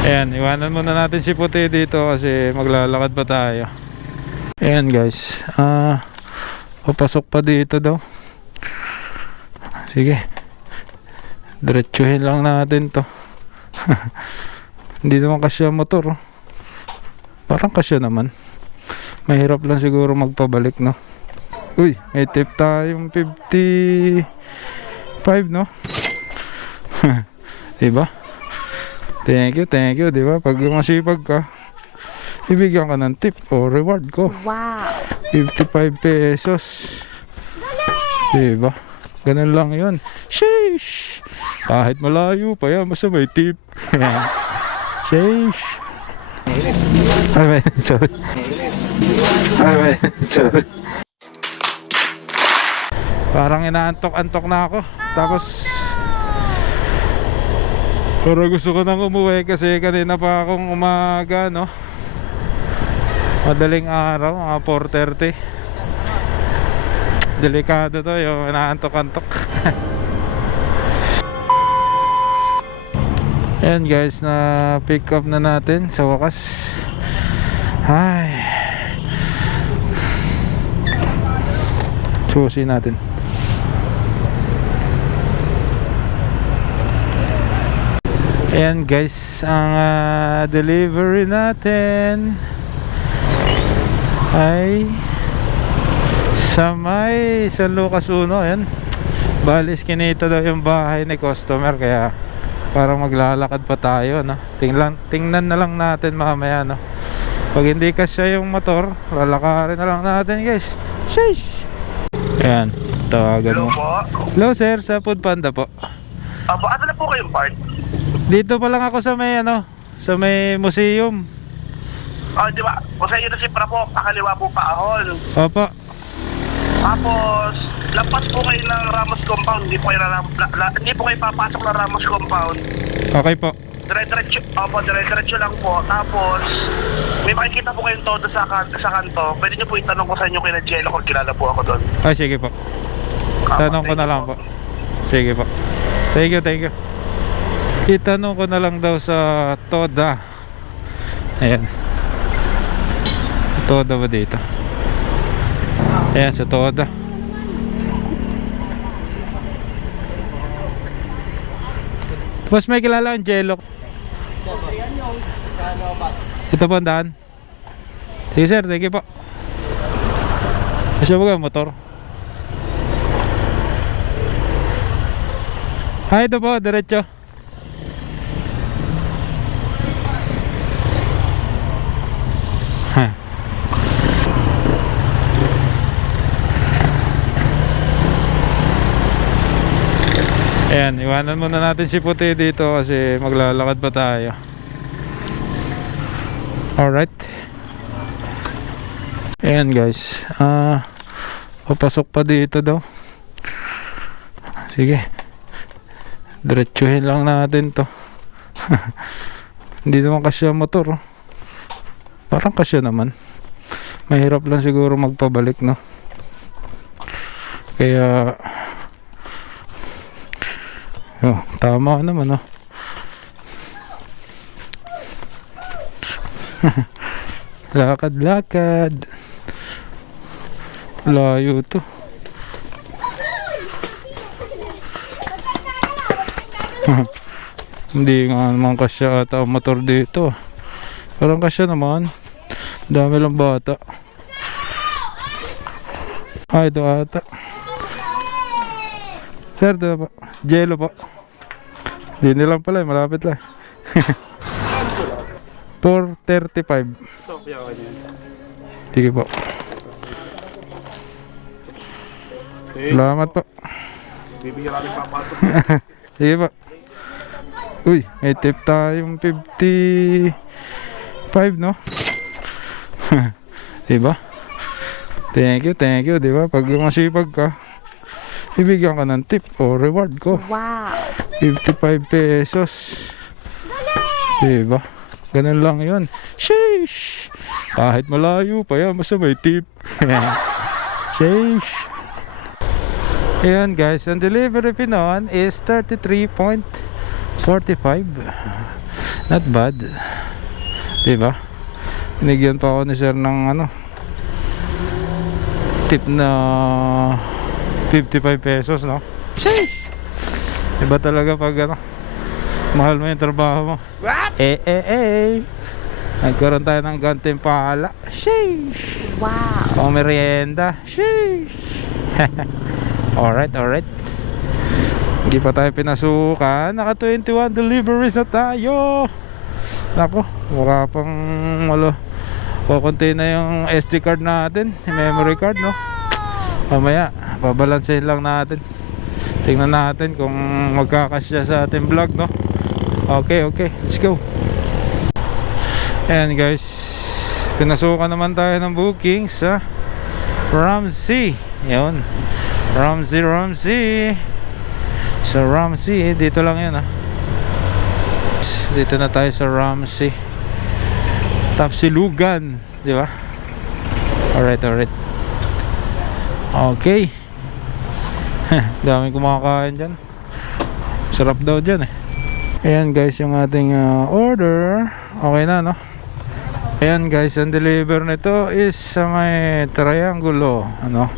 Ayan, iwanan muna natin si Puti dito kasi maglalakad pa tayo. Ayan guys, papasok pa dito daw. Sige, diretsuhin lang natin to. Hindi naman kasya motor, oh. Parang kasya naman. Mahirap lang siguro magpabalik, no? Uy, may tip tayong 55, no? Diba? Thank you, diba? Pag masipag ka, ibigyan ka ng tip o reward ko. Wow! 55 pesos. Diba? Ganun lang yun. Sheesh! Kahit malayo pa yan, basta may tip. Sheesh! Ay, sorry. Sorry. Parang inaantok-antok na ako. Tapos pero gusto ko nang umuwi kasi kanina pa akong umaga, no? Madaling araw, mga 4:30. Delikado to, yung inaantok-antok. Ayan guys, na pick up na natin sa wakas. Ay, susi natin. Ayan guys, ang delivery natin ay sa may San Lucas 1. Ayan, balis kinita daw yung bahay ni customer, kaya parang maglalakad pa tayo, no? Tingnan na lang natin mamaya, no? Pag hindi kasya yung motor, lalakarin na lang natin guys. Sheesh! Ayan, tawagan mo. Hello sir, sa Food Panda po. Ano na po kayong part? Dito pa lang ako sa may sa may museum. Di ba? Kung sa inyo na si Prapo, pakaliwa po pa ahon. Opo. Tapos, lampas po kayo ng Ramos Compound. Hindi po kayo papasok ng Ramos Compound. Okay po. Dire-diretso lang po. Tapos, may makikita po kayong todo sa kanto. Pwede nyo po itanong ko sa inyo kay Jello kung kilala po ako doon. Ay, sige po. Tanong ko na lang po. Sige po. Thank you. Itanong ko na lang daw sa Toda. Ayan. Toda ba dito? Ayan, sa Toda. Boss, may kilala ang Jello. Ito po ang daan. Sige sir, thank you po. Masya ba motor? Ito po, diretso. Ayan, iwanan muna natin si Puti dito kasi maglalakad pa tayo. Alright. Ayan guys, papasok pa dito daw. Sige, diretsuhin lang natin to. Hindi naman kasya motor, oh. Parang kasya naman. Mahirap lang siguro magpabalik, no? Kaya tama naman, oh. Lakad layo to. Hindi nga naman kasya ata ang motor dito. Parang kasya naman. Dami lang bata. Ito ata. Sir, ito po. Jello po. Hindi lang pala, malapit lang. 4:35. Sige po. Salamat po. Bibigyan namin papasok. Sige po. Uy, may tip tayong 55, no? Diba? Thank you, diba? Pag masipag ka, ibigyan ka ng tip o reward ko. Wow! 55 pesos. Diba? Ganun lang yun. Sheesh! Kahit malayo pa yan, basta may tip. Sheesh! Ayan guys, ang delivery fee noon is 33.45. Not bad. Diba? Binigyan pa ako ni sir ng ano, tip na 55 pesos, no? Sheesh! Iba talaga pag ano, mahal mo yung trabaho mo. What? Nagkaroon tayo ng gantimpala. Sheesh! Wow. Pang merienda. Sheesh! Alright. Hindi pa tayo pinasukan. Naka 21 deliveries na tayo. Nako, mukha pang kukunti na yung SD card natin, yung memory card, no? Mamaya, babalansin lang natin. Tingnan natin kung magkakasya sa ating vlog, no? Okay, let's go. Ayan guys, pinasukan naman tayo ng booking sa Ramsey. Yun, Ramsey. Sa Ramsey, dito lang yun, ha. Dito na tayo sa Ramsey Tapsilugan, di ba? Alright. Okay. Daming kumakain dyan. Sarap daw dyan eh. Ayan guys, yung ating order. Okay na, no? Ayan guys, ang deliver nito is sa may Triangulo, ano?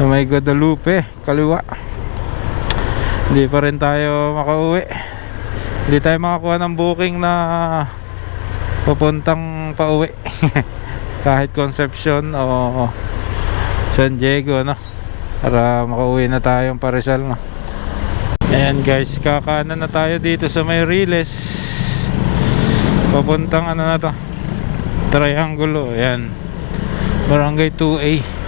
Sa may Guadalupe, kaliwa. Hindi pa rin tayo makauwi. Hindi tayo makakuha ng booking na papuntang pauwi. Kahit Concepcion o San Diego, no? Para makauwi na tayong Parizal, no? Ayan guys, kakanan na tayo dito sa may Riles. Papuntang ano na to, Triangulo. Ayan, Barangay 2A.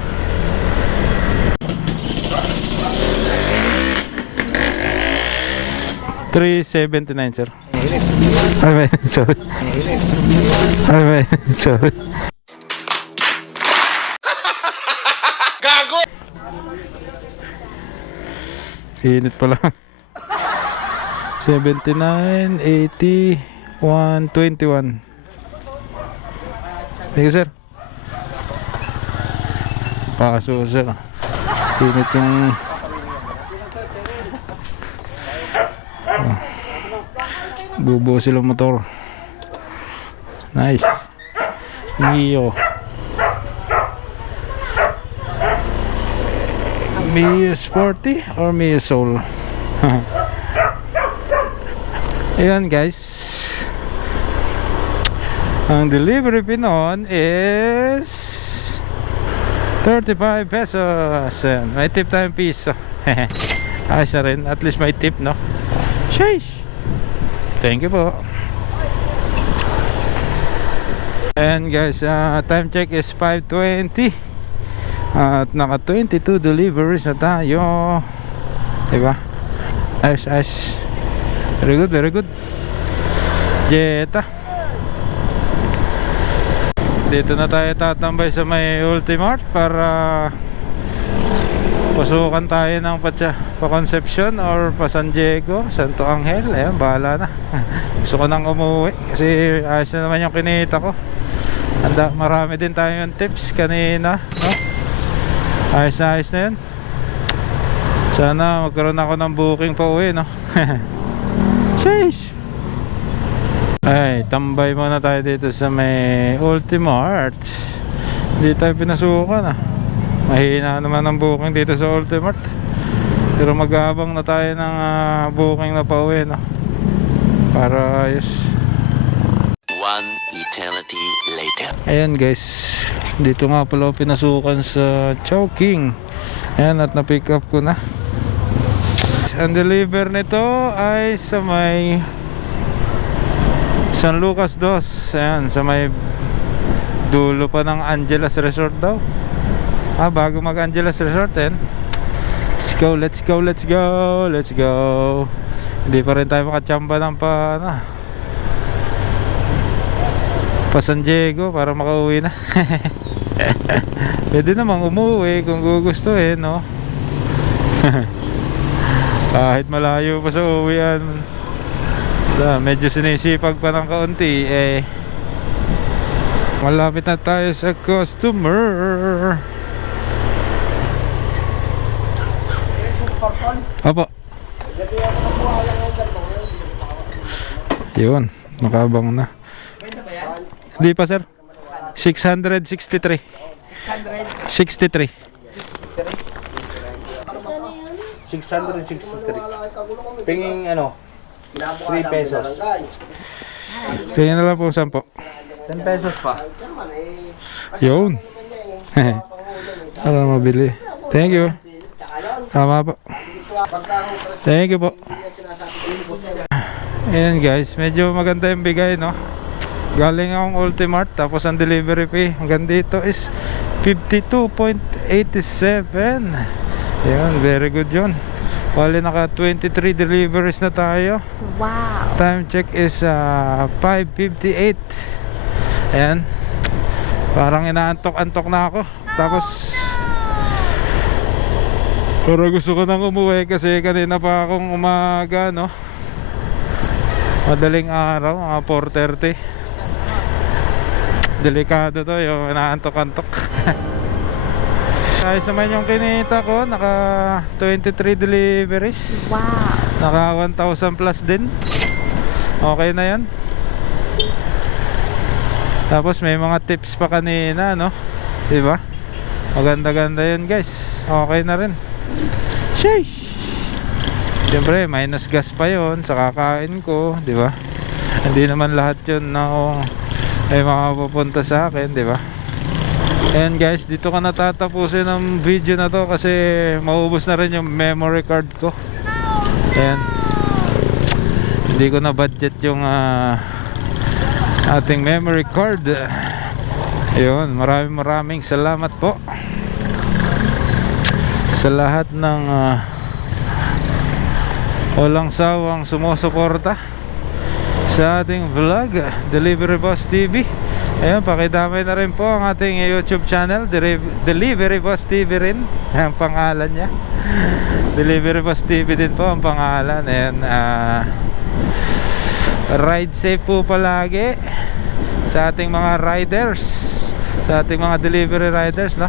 $3.79 sir. Ay, sorry. Gago! Init pala. 79, 80, 121. Thank you sir. Paso sir. Init yung bubo sila motor. Nice. Mio Sporty or Mio Soul. Ayan guys, ang delivery pinon is 35 pesos. Ayan, may tip tayong piso. Ayos na rin, at least may tip, no? Sheesh! Thank you po. And guys, time check is 5:20 at naka 22 deliveries na tayo, diba? Ayos. Very good. Jetta. Dito na tayo tatambay sa may Ultimart para pasukan tayo ng pa Concepcion or pa San Diego, Santo Angel. Ayan, bahala na. Gusto ko nang umuwi kasi ayos na naman yung kinita ko. Marami din tayong tips kanina, no? Ayos na yun. Sana magkaroon ako ng booking pa uwi, no? Sheesh! Ay, tambay muna tayo dito sa may Ultimart. Hindi tayo pinasukan, ah. Mahina naman ang booking dito sa Ultimart. Pero mag-aabang na tayo ng booking na pauwi, no? Para ayos. One eternity later. Ayan guys, dito nga pala ako pinasukan sa Chowking. Ayan, at na-pick up ko na. Ang deliver nito ay sa may San Lucas 2. Ayan, sa may dulo pa ng Angeles Resort daw. Bago mag Angeles Resort, eh. Let's go. Hindi pa rin tayo makachamba ng pa San Diego para makauwi na. Pwede namang umuwi kung gugustuhin, no? Kahit malayo pa sa uwian, medyo sinisipag pa ng kaunti, eh. Malapit na tayo sa customer. Opo. Yun, nakabang na. Hindi pa sir. 663. 63. 663. Pinging ano? 3 pesos. Tingin na lang po 10. 10 pesos pa. Yun. Para mabili. Thank you. Tama po. Thank you po. Ayan guys, medyo maganda yung bigay, no? Galing akong Ultimart, tapos ang delivery fee hanggang dito is 52.87. Ayan, very good yun. Bali naka 23 deliveries na tayo. Wow. Time check is 5:58. Ayan. Parang inaantok-antok na ako. Tapos pero gusto ko nang umuwi kasi kanina pa akong umaga, no? Madaling araw, mga 4:30. Delikado to, yung inaantok-antok. Ayos naman yung kinita ko. Naka 23 deliveries. Wow. Naka 1,000 plus din. Okay na yan. Tapos may mga tips pa kanina, no? Diba? Maganda-ganda yun guys. Okay na rin. Sheesh! Siyempre minus gas pa yun sa kakain ko, diba? Hindi naman lahat yun na ay makapupunta sa akin, diba? Ayan guys, dito ka natatapusin ng video na to kasi maubos na rin yung memory card ko. Ayan. Hindi ko na budget yung ating memory card. Ayun, maraming salamat po sa lahat ng walang sawang sumusuporta sa ating vlog, Delivery Boss TV. Ayun, pakidamay na rin po ang ating YouTube channel, Delivery Boss TV rin ang pangalan niya. Delivery Boss TV din po ang pangalan. Ayan, ride safe po palagi sa ating mga riders, sa ating mga delivery riders, no?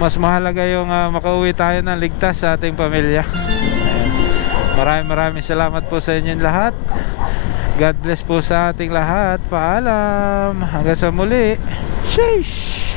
Mas mahalaga yung makauwi tayo ng ligtas sa ating pamilya. Maraming salamat po sa inyong lahat. God bless po sa ating lahat. Paalam. Hanggang sa muli. Sheesh.